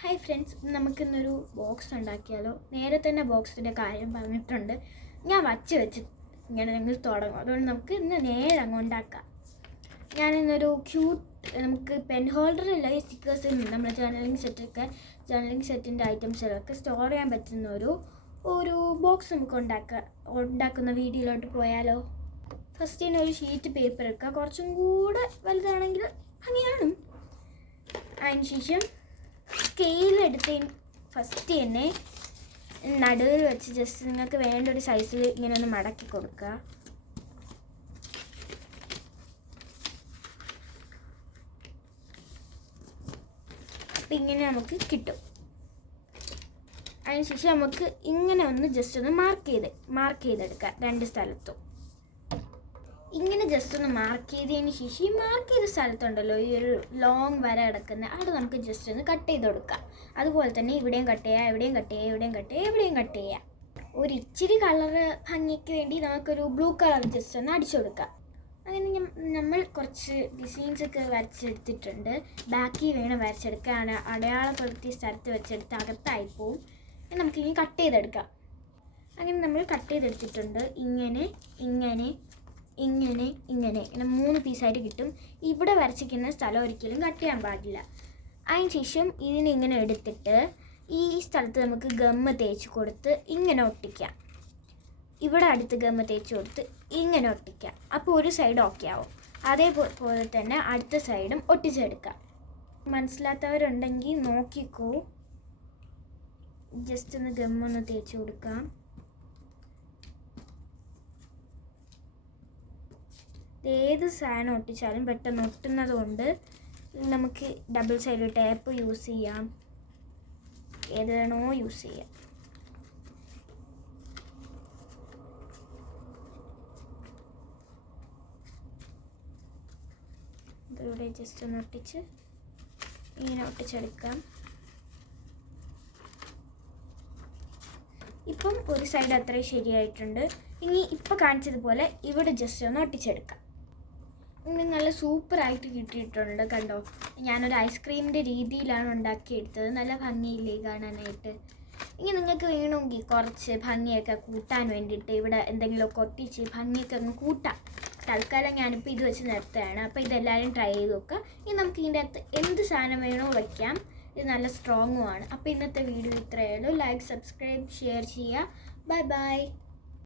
Hi friends, നമുക്കിന്നൊരു box ഉണ്ടാക്കിയാലോ. നേരെ തന്നെ ബോക്സിൻ്റെ കാര്യം പറഞ്ഞിട്ടുണ്ട്. ഞാൻ വെച്ച് ഇങ്ങനെ നിങ്ങൾ തുടങ്ങും. അതുകൊണ്ട് നമുക്ക് ഇന്ന് നേരെ അങ്ങ് ഉണ്ടാക്കാം. ഞാനിന്നൊരു നമുക്ക് പെൻ ഹോൾഡറില്ല, ഈ സ്റ്റിക്കേഴ്സിൽ നിന്ന് നമ്മൾ ജേർണലിംഗ് സെറ്റിൻ്റെ ഐറ്റംസുകളൊക്കെ സ്റ്റോർ ചെയ്യാൻ പറ്റുന്ന ഒരു ബോക്സ് നമുക്ക് ഉണ്ടാക്കുന്ന വീഡിയോയിലോട്ട് പോയാലോ. ഫസ്റ്റ് തന്നെ ഒരു ഷീറ്റ് പേപ്പർ എടുക്കുക. കുറച്ചും കൂടെ വലുതാണെങ്കിൽ ഭംഗിയാണ്. അതിന് ശേഷം സ്കെയിലെടുത്ത് ഫസ്റ്റ് തന്നെ നടുവിൽ വെച്ച് ജസ്റ്റ് നിങ്ങൾക്ക് വേണ്ട ഒരു സൈസിൽ ഇങ്ങനെ ഒന്ന് മടക്കി കൊടുക്കുക. അപ്പം ഇങ്ങനെ നമുക്ക് കിട്ടും. അതിനുശേഷം നമുക്ക് ഇങ്ങനെ ഒന്ന് ജസ്റ്റ് ഒന്ന് മാർക്ക് ചെയ്തെടുക്കാം. രണ്ട് സ്ഥലത്തും ഇങ്ങനെ ജസ്റ്റ് ഒന്ന് മാർക്ക് ചെയ്തതിന് ശേഷം ഈ മാർക്ക് ചെയ്ത സ്ഥലത്തുണ്ടല്ലോ ഈ ഒരു ലോങ് വര കിടക്കുന്ന അത് നമുക്ക് ജസ്റ്റ് ഒന്ന് കട്ട് ചെയ്ത് കൊടുക്കാം. അതുപോലെ തന്നെ ഇവിടെയും കട്ട് ചെയ്യാം, എവിടെയും കട്ട് ചെയ്യാം, എവിടെയും കട്ട് ചെയ്യാം, എവിടെയും കട്ട് ചെയ്യാം. ഒരു ഇച്ചിരി കളറ് ഭംഗിക്ക് വേണ്ടി നമുക്കൊരു ബ്ലൂ കളർ ജസ്റ്റ് ഒന്ന് അടിച്ചു കൊടുക്കാം. അങ്ങനെ നമ്മൾ കുറച്ച് ഡിസൈൻസൊക്കെ വരച്ചെടുത്തിട്ടുണ്ട്. ബാക്കി വേണം വരച്ചെടുക്കാൻ. അടയാളപ്പെടുത്തിയ സ്ഥലത്ത് വെച്ചെടുത്ത് അകത്തായിപ്പോവും. നമുക്കിനി കട്ട് ചെയ്തെടുക്കാം. അങ്ങനെ നമ്മൾ കട്ട് ചെയ്തെടുത്തിട്ടുണ്ട്. ഇങ്ങനെ ഇങ്ങനെ ഇങ്ങനെ ഇങ്ങനെ ഇങ്ങനെ 3 പീസായിട്ട് കിട്ടും. ഇവിടെ വരച്ചിരിക്കുന്ന സ്ഥലം ഒരിക്കലും കട്ട് ചെയ്യാൻ പാടില്ല. അതിന് ശേഷം ഇതിനിങ്ങനെ എടുത്തിട്ട് ഈ സ്ഥലത്ത് നമുക്ക് ഗമ്മ തേച്ച് കൊടുത്ത് ഇങ്ങനെ ഒട്ടിക്കാം. ഇവിടെ അടുത്ത് ഗമ്മ തേച്ച് കൊടുത്ത് ഇങ്ങനെ ഒട്ടിക്കാം. അപ്പോൾ ഒരു സൈഡ് ഓക്കെ ആവും. അതേപോലെ തന്നെ അടുത്ത സൈഡും ഒട്ടിച്ചെടുക്കാം. മനസ്സിലാത്തവരുണ്ടെങ്കിൽ നോക്കിക്കോ. ജസ്റ്റ് ഒന്ന് ഗമ്മൊന്ന് തേച്ച് കൊടുക്കാം. ഏത് സാധനം ഒട്ടിച്ചാലും പെട്ടെന്ന് ഒട്ടുന്നത് കൊണ്ട് നമുക്ക് ഡബിൾ സൈഡ് ടേപ്പ് യൂസ് ചെയ്യാം. ഏത് വേണോ യൂസ് ചെയ്യാം. ഇതിലൂടെ ജസ്റ്റ് ഒന്ന് ഒട്ടിച്ച് ഇങ്ങനെ ഒട്ടിച്ചെടുക്കാം. ഇപ്പം ഒരു സൈഡ് അത്രയും ശരിയായിട്ടുണ്ട്. ഇനി ഇപ്പം കാണിച്ചതുപോലെ ഇവിടെ ജസ്റ്റ് ഒന്ന് ഒട്ടിച്ചെടുക്കാം. നല്ല സൂപ്പറായിട്ട് കിട്ടിയിട്ടുണ്ട്. കണ്ടോ, ഞാനൊരു ഐസ്ക്രീമിൻ്റെ രീതിയിലാണ് ഉണ്ടാക്കിയെടുത്തത്. നല്ല ഭംഗിയില്ലേ കാണാനായിട്ട്. ഇനി നിങ്ങൾക്ക് വേണമെങ്കിൽ കുറച്ച് ഭംഗിയൊക്കെ കൂട്ടാൻ വേണ്ടിയിട്ട് ഇവിടെ എന്തെങ്കിലുമൊക്കെ ഒട്ടിച്ച് ഭംഗിയൊക്കെ അങ്ങ് കൂട്ടാം. തൽക്കാലം ഞാനിപ്പോൾ ഇത് വെച്ച് നിർത്തുകയാണ്. അപ്പോൾ ഇതെല്ലാവരും ട്രൈ ചെയ്ത് നോക്കുക. ഇനി നമുക്ക് ഇതിൻ്റെ അകത്ത് എന്ത് സാധനം വേണോ വയ്ക്കാം. ഇത് നല്ല സ്ട്രോങ്ങുമാണ്. അപ്പോൾ ഇന്നത്തെ വീഡിയോ ഇത്രയേ ഉള്ളൂ. ലൈക്ക്, സബ്സ്ക്രൈബ്, ഷെയർ ചെയ്യുക. Bye bye.